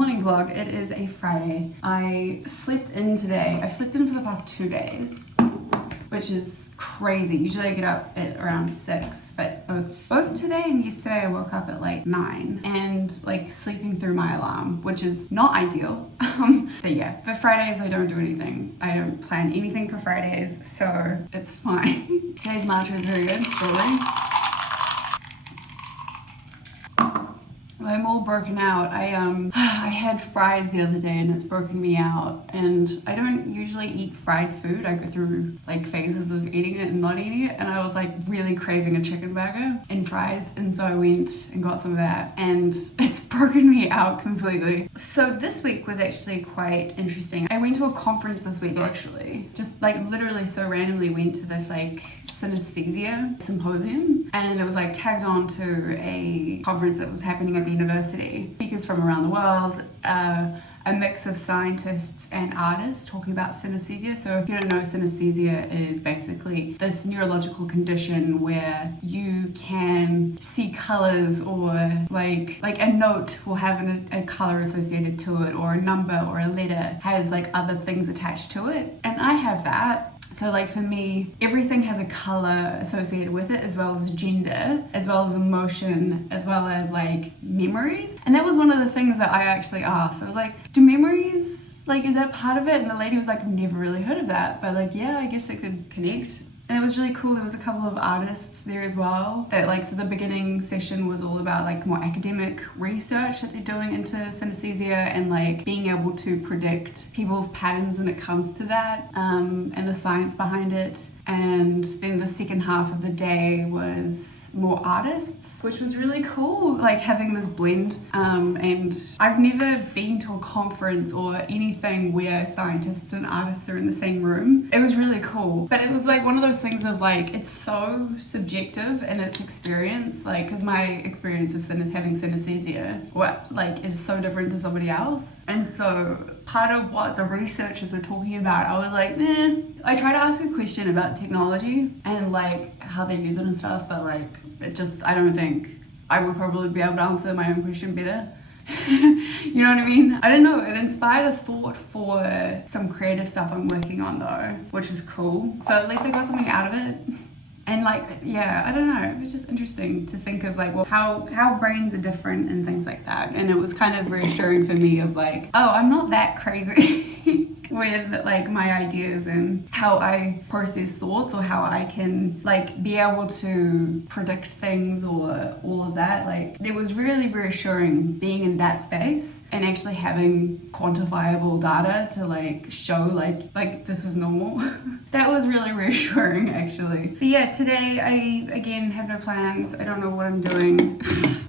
morning vlog. It is a Friday. I slept in today. I've slept in for the past 2 days, which is crazy. Usually I get up at around 6, but both today and yesterday I woke up at like 9 and like sleeping through my alarm, which is not ideal. But yeah, for Fridays I don't do anything. I don't plan anything for Fridays, so it's fine. Today's matcha is very good, strawberry. I'm all broken out. I had fries the other day and it's broken me out, and I don't usually eat fried food. I go through like phases of eating it and not eating it, and I was like really craving a chicken burger and fries, and so I went and got some of that and it's broken me out completely. So this week was actually quite interesting. I went to a conference this week actually, just like literally so randomly went to this like synesthesia symposium, and it was like tagged on to a conference that was happening at the university. Speakers from around the world, a mix of scientists and artists talking about synesthesia. So if you don't know, synesthesia is basically this neurological condition where you can see colors, or like a note will have a color associated to it, or a number or a letter has like other things attached to it, and I have that. So like for me, everything has a color associated with it, as well as gender, as well as emotion, as well as like memories. And that was one of the things that I actually asked. I was like, do memories, like, is that part of it? And the lady was like, I've never really heard of that, but like, yeah, I guess it could connect. And it was really cool. There was a couple of artists there as well. That like, so the beginning session was all about like more academic research that they're doing into synesthesia and like being able to predict people's patterns when it comes to that, and the science behind it. And then the second half of the day was more artists, which was really cool, like having this blend. And I've never been to a conference or anything where scientists and artists are in the same room. It was really cool, but it was like one of those things of like, it's so subjective in its experience, like because my experience of having synesthesia is so different to somebody else. And so part of what the researchers were talking about, I was like, I tried to ask a question about technology and like how they use it and stuff, but like I don't think I would probably be able to answer my own question better. You know what I mean? I don't know, it inspired a thought for some creative stuff I'm working on though, which is cool. So at least I got something out of it. And like, yeah, I don't know, it was just interesting to think of like, well, how brains are different and things like that. And it was kind of reassuring for me of like, oh, I'm not that crazy with like my ideas and how I process thoughts, or how I can like be able to predict things, or all of that. Like, it was really reassuring being in that space and actually having quantifiable data to like show like this is normal. That was really reassuring actually. But yeah, today I again have no plans. I don't know what I'm doing.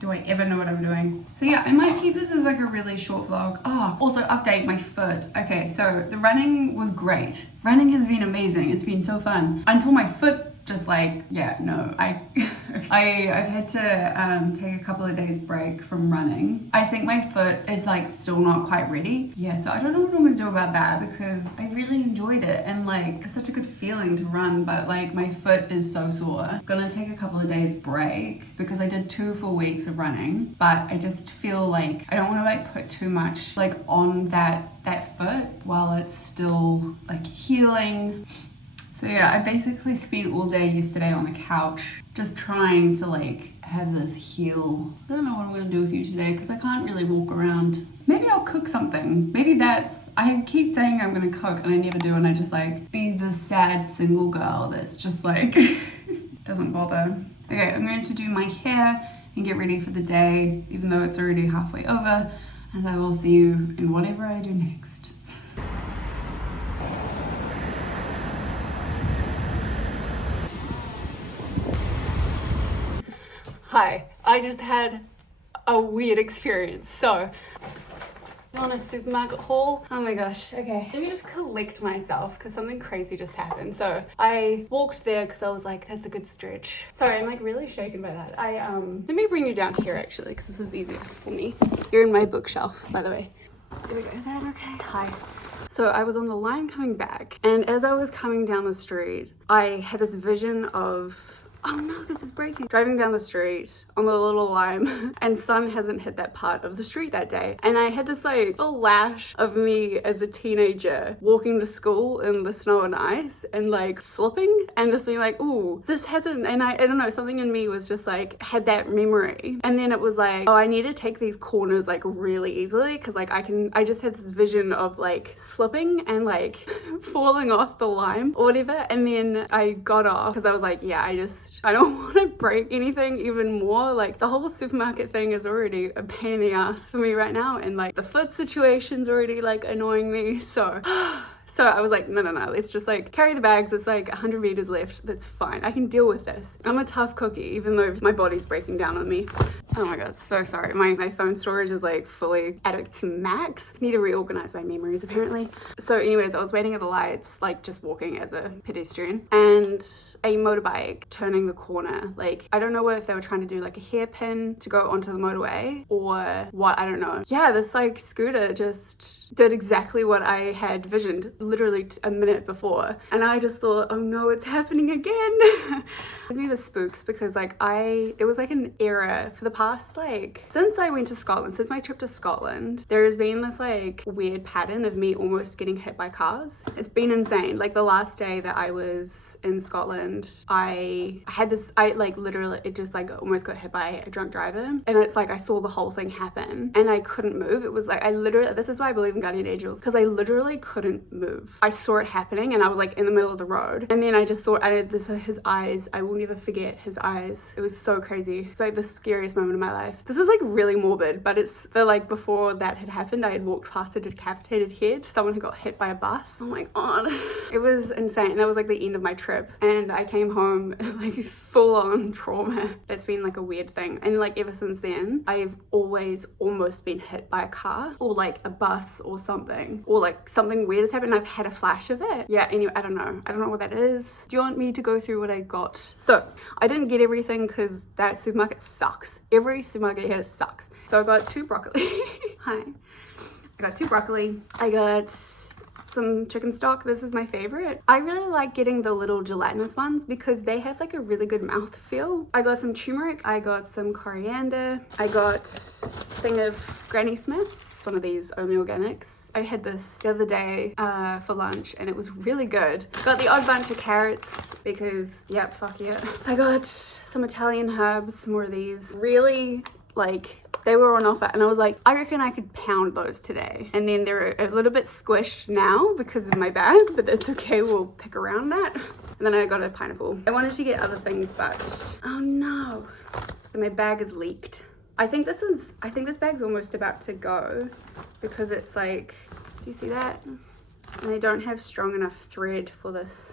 Do I ever know what I'm doing? So yeah, I might keep this as like a really short vlog. Oh, also update my foot. Okay, so the running was great. Running has been amazing. It's been so fun. Until my foot just like, yeah, no, I've had to take a couple of days break from running. I think my foot is like still not quite ready. Yeah, so I don't know what I'm gonna do about that, because I really enjoyed it and like it's such a good feeling to run, but like my foot is so sore. I'm gonna take a couple of days break because I did 2 full weeks of running, but I just feel like I don't want to like put too much like on that foot while it's still like healing. So yeah, I basically spent all day yesterday on the couch just trying to like have this heal. I don't know what I'm gonna do with you today because I can't really walk around. Maybe I'll cook something. Maybe I keep saying I'm gonna cook and I never do, and I just like be the sad single girl that's just like doesn't bother. Okay, I'm going to do my hair and get ready for the day, even though it's already halfway over, and I will see you in whatever I do next. Hi, I just had a weird experience. So, on a supermarket haul. Oh my gosh, okay. Let me just collect myself because something crazy just happened. So I walked there because I was like, that's a good stretch. Sorry, I'm like really shaken by that. Let me bring you down here actually because this is easier for me. You're in my bookshelf, by the way. There we go, is that okay? Hi. So I was on the line coming back, and as I was coming down the street, I had this vision of oh no, this is breaking. Driving down the street on the little lime and sun hasn't hit that part of the street that day. And I had this like flash of me as a teenager walking to school in the snow and ice and like slipping and just being like, ooh, this hasn't, and I don't know, something in me was just like, had that memory. And then it was like, oh, I need to take these corners like really easily because like I just had this vision of like slipping and like falling off the lime or whatever. And then I got off because I was like, yeah, I don't want to break anything even more. Like the whole supermarket thing is already a pain in the ass for me right now, and like the foot situation's already like annoying me. So I was like, no, let's just like carry the bags. It's like 100 meters left. That's fine. I can deal with this. I'm a tough cookie, even though my body's breaking down on me. Oh my God, so sorry. My phone storage is like fully at its max. Need to reorganize my memories apparently. So anyways, I was waiting at the lights, like just walking as a pedestrian, and a motorbike turning the corner. Like, I don't know if they were trying to do like a hairpin to go onto the motorway or what, I don't know. Yeah, this like scooter just did exactly what I had visioned literally a minute before, and I just thought, oh no, it's happening again. It gives me the spooks because like there was like an era for the past, like since I went to Scotland, since my trip to Scotland, there has been this like weird pattern of me almost getting hit by cars. It's been insane. Like the last day that I was in Scotland, I like literally, it just like almost got hit by a drunk driver, and it's like I saw the whole thing happen and I couldn't move. It was like this is why I believe in guardian angels, because I literally couldn't move. I saw it happening and I was like in the middle of the road, and then I just thought, his eyes, I will never forget his eyes. It was so crazy. It's like the scariest moment of my life. This is like really morbid, but like before that had happened, I had walked past a decapitated head, someone who got hit by a bus. Oh my God, it was insane. That was like the end of my trip, and I came home like full on trauma. It's been like a weird thing, and like ever since then I've always almost been hit by a car or like a bus or something, or like something weird has happened and I've had a flash of it. Yeah, anyway, I don't know what that is. Do you want me to go through what I got? So I didn't get everything because that supermarket sucks. Every supermarket here sucks. So I got 2 broccoli. Hi. I got 2 broccoli. I got some chicken stock. This is my favorite. I really like getting the little gelatinous ones because they have like a really good mouth feel. I got some turmeric. I got some coriander. I got a thing of Granny Smith's, one of these Only Organics. I had this the other day for lunch and it was really good. Got the odd bunch of carrots because, yep, fuck yeah. I got some Italian herbs, more of these. Really, like, they were on offer and I was like, I reckon I could pound those today. And then they're a little bit squished now because of my bag, but that's okay, we'll pick around that. And then I got a pineapple. I wanted to get other things, but oh no, my bag is leaked. I think this bag's almost about to go because it's like, do you see that? And I don't have strong enough thread for this.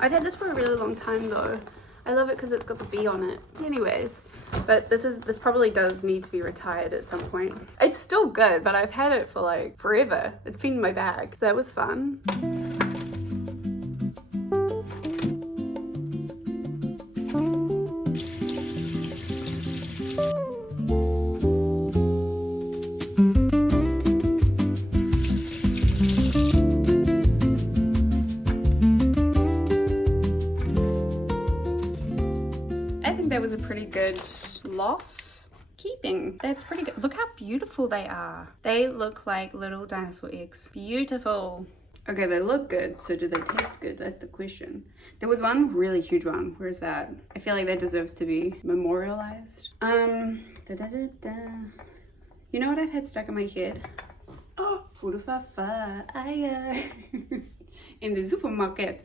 I've had this for a really long time though. I love it because it's got the bee on it. Anyways, but this probably does need to be retired at some point. It's still good, but I've had it for like forever. It's been in my bag, so that was fun. That was a pretty good loss. Keeping. That's pretty good. Look how beautiful they are. They look like little dinosaur eggs. Beautiful. Okay, they look good, so do they taste good? That's the question. There was one really huge one. Where's that? I feel like that deserves to be memorialized. You know what I've had stuck in my head? Oh, in the supermarket.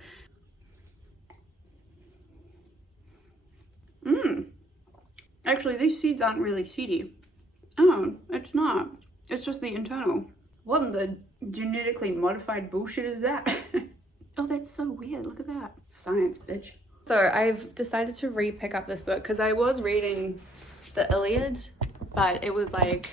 Actually, these seeds aren't really seedy. Oh, it's not. It's just the internal. What in the genetically modified bullshit is that? Oh, that's so weird. Look at that. Science, bitch. So I've decided to re-pick up this book because I was reading the Iliad, but it was like...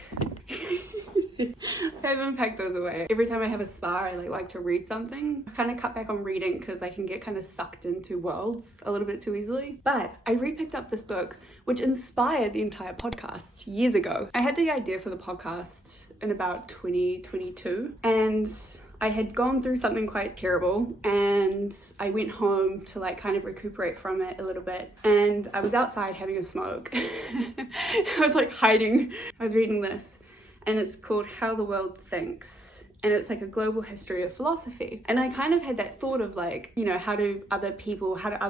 I haven't packed those away. Every time I have a spa, I like to read something. I kind of cut back on reading because I can get kind of sucked into worlds a little bit too easily. But I re-picked up this book, which inspired the entire podcast years ago. I had the idea for the podcast in about 2022, and I had gone through something quite terrible and I went home to like kind of recuperate from it a little bit, and I was outside having a smoke. I was like hiding. I was reading this and it's called How the World Thinks, and it's like a global history of philosophy. And I kind of had that thought of like, you know, how do other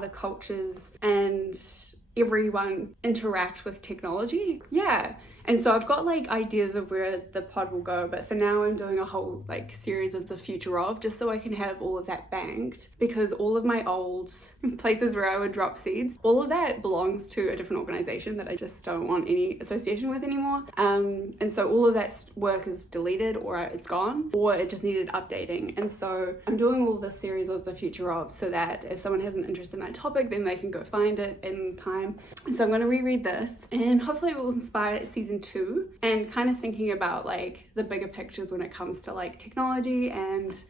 cultures and everyone interact with technology? Yeah. And so I've got like ideas of where the pod will go, but for now I'm doing a whole like series of the future of, just so I can have all of that banked, because all of my old places where I would drop seeds, all of that belongs to a different organization that I just don't want any association with anymore. And so all of that work is deleted, or it's gone, or it just needed updating. And so I'm doing all this series of the future of, so that if someone has an interest in that topic, then they can go find it in time. And so I'm going to reread this, and hopefully it will inspire season 2, and kind of thinking about like the bigger pictures when it comes to like technology and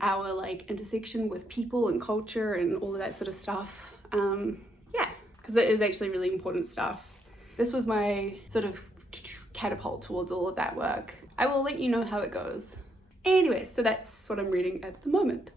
our like intersection with people and culture and all of that sort of stuff. Yeah, because it is actually really important stuff. This was my sort of catapult towards all of that work. I will let you know how it goes. Anyways, so that's what I'm reading at the moment.